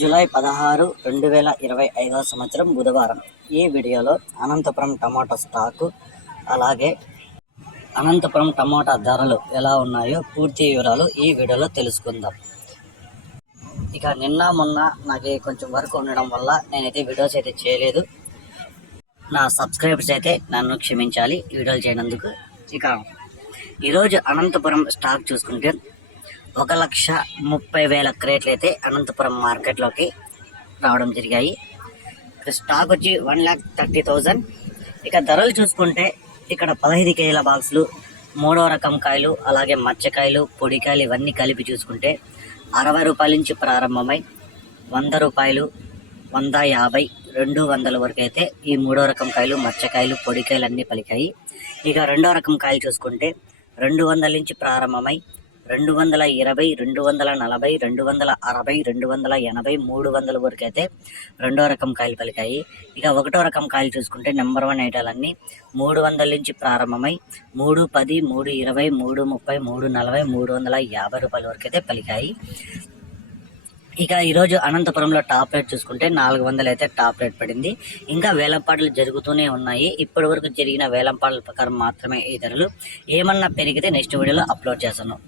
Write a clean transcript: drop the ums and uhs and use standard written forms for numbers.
July 16, 2025 బుధవారం. ఈ వీడియోలో అనంతపురం టమాటా స్టాకు, అలాగే అనంతపురం టమాటా ధరలు ఎలా ఉన్నాయో పూర్తి వివరాలు ఈ వీడియోలో తెలుసుకుందాం. ఇక నిన్న మొన్న నాకు కొంచెం వర్క్ ఉండడం వల్ల నేనైతే వీడియోస్ అయితే చేయలేదు. నా సబ్స్క్రైబర్స్ అయితే నన్ను క్షమించాలి ఈ వీడియోలు చేయనందుకు. ఇక ఈరోజు అనంతపురం స్టాక్ చూసుకుంటే 1,30,000 క్రేట్లు అయితే అనంతపురం మార్కెట్లోకి రావడం జరిగాయి. స్టాక్ వచ్చి 1,30,000. ఇక ధరలు చూసుకుంటే ఇక్కడ 15 కేజీల బాక్సులు, 3వ రకం కాయలు, అలాగే మచ్చకాయలు, పొడికాయలు ఇవన్నీ కలిపి చూసుకుంటే 60 రూపాయల నుంచి ప్రారంభమై 100 రూపాయలు, 150, 200 వరకు అయితే ఈ 3వ రకం కాయలు, మచ్చకాయలు, పొడికాయలు అన్నీ పలికాయి. ఇక 2వ రకం కాయలు చూసుకుంటే 200 నుంచి ప్రారంభమై 220, 240, 260, 280, 300 వరకు అయితే 2వ రకం కాయలు పలికాయి. ఇక 1వ రకం కాయలు చూసుకుంటే నెంబర్ 1 ఐటాలన్నీ 300 నుంచి ప్రారంభమై 310, 320, 330, 340, 350 రూపాయల వరకు అయితే పలికాయి. ఇక ఈరోజు అనంతపురంలో టాప్ రేట్ చూసుకుంటే 400 అయితే టాప్ రేట్ పడింది. ఇంకా వేలంపాటలు జరుగుతూనే ఉన్నాయి. ఇప్పటి వరకు జరిగిన వేలంపాటల ప్రకారం మాత్రమే ఈ ధరలు. ఏమన్నా పెరిగితే నెక్స్ట్ వీడియోలో అప్లోడ్ చేస్తాను.